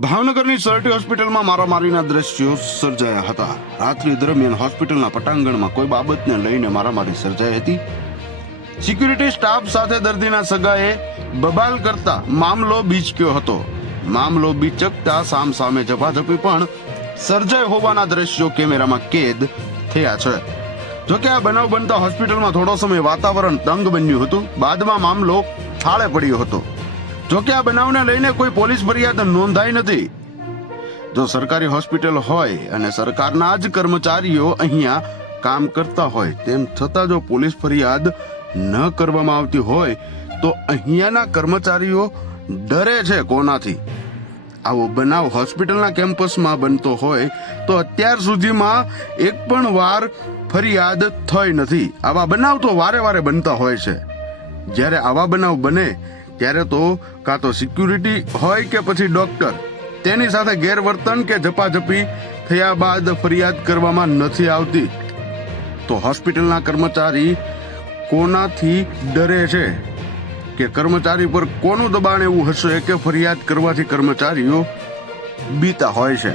ભાવનગરની સરટી હોસ્પિટલમાં મારામારીના દ્રશ્યો સર્જાયા હતા. રાત્રિ દરમિયાન હોસ્પિટલના પટાંગણમાં કોઈ બાબતને લઈને મારામારી સર્જાઈ હતી. સિક્યુરિટી સ્ટાફ સાથે દર્દીના સગાએ બબાલ કરતા મામલો બીચક્યો હતો. મામલો બીચકતા સામ સામે ઝપાઝપી પણ સર્જાઈ હોવાના દ્રશ્યો કેમેરામાં કેદ થયા છે. જોકે આ બનાવ બનતા હોસ્પિટલમાં થોડો સમય વાતાવરણ તંગ બન્યું હતું. બાદમાં મામલો થાળે પડ્યો હતો. જોકે આ બનાવને લઈને કોઈ પોલીસ ફરિયાદ નોંધાઈ નથી. જો સરકારી હોસ્પિટલ હોય અને સરકારના જ કર્મચારીઓ અહીંયા કામ કરતા હોય, તેમ છતાં જો પોલીસ ફરિયાદ ન કરવામાં આવતી હોય, તો અહીંયાના કર્મચારીઓ ડરે છે કોનાથી? આવો બનાવ હોસ્પિટલના કેમ્પસમાં બનતો હોય, તો અત્યાર સુધીમાં એક પણ વાર ફરિયાદ થઈ નથી. આવા બનાવ તો વારે વારે બનતા હોય છે. જ્યારે આવા બનાવ બને ત્યારે તો કાં તો સિક્યુરિટી હોય કે પછી ડોક્ટર તેની સાથે ગેરવર્તન કે ઝપાઝપી થયા બાદ ફરિયાદ કરવામાં નથી આવતી. તો હોસ્પિટલના કર્મચારી કોનાથી ડરે છે? કે કર્મચારી પર કોનું દબાણ એવું હશે કે ફરિયાદ કરવાથી કર્મચારીઓ બીતા હોય છે?